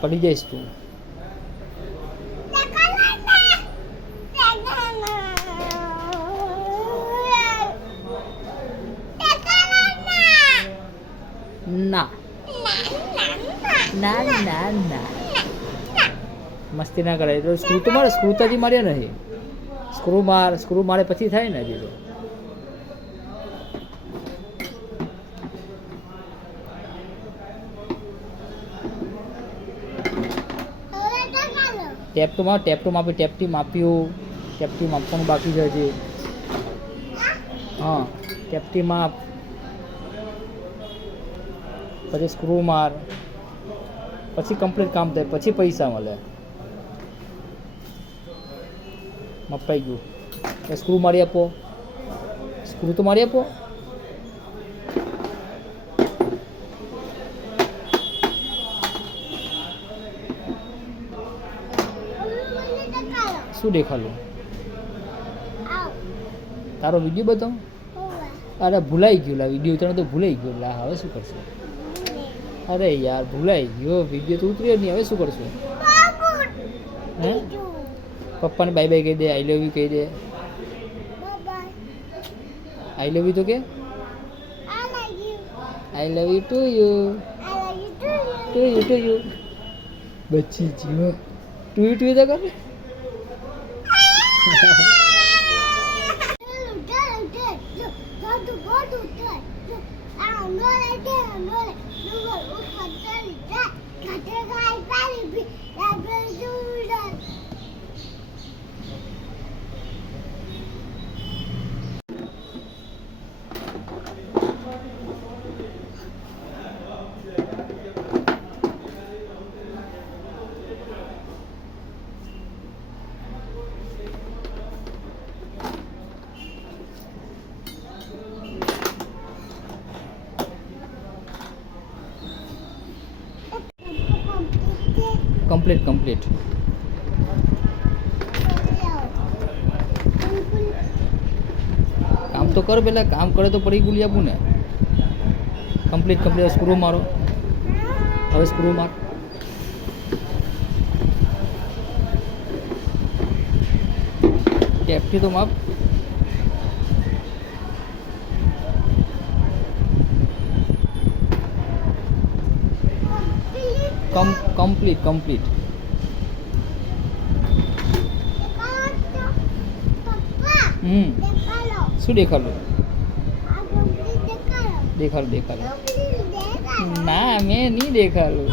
પડી જઈશ તું. ના ના ના ના મસ્તી ના કરે. તો સ્ક્રૂ તો મારે, સ્ક્રૂ તો હજી માર્યા નથી. સ્ક્રૂ મારે પછી થાય ને હજી તો. ટેપ તો માપી, ટેપથી માપવાનું બાકી છે હજી. હા, ટેપથી માપ, પછી સ્ક્રૂ માર, પછી કમ્પ્લીટ કામ થાય, પછી પૈસા મળે. મપાઈ ગયું. એ સ્ક્રૂ મારી આપો, સ્ક્રૂ તો મારી આપો. શું દેખાડું? તારો વિડીયો બતાવ. અરે ભૂલાઈ ગયો લા, વિડીયો ઉતારવાનો તો ભૂલાઈ ગયો લા. હવે શું કરશું? અરે યાર ભૂલાઈ ગયો, વિડીયો તો ઉતર્યો નહીં. હવે શું કરશું? હે, પપ્પાને બાય બાય કહી દે, આઈ લવ યુ કહી દે. આઈ લવ યુ તો કે, I love you to you, to you બચ્ચી જીવો. ટુ યુ તો કર. કમ્પ્લીટ. કામ તો કર પેલા, કામ કરે તો પડી ગુલી આપું ને. કમ્પ્લીટ. સ્ક્રૂ મારો. હવે સ્ક્રૂ માર. ટેપથી તો માપ. કમ્પ્લીટ. શું દેખાડું? દેખાડું. ના મેં નહીં દેખાડું.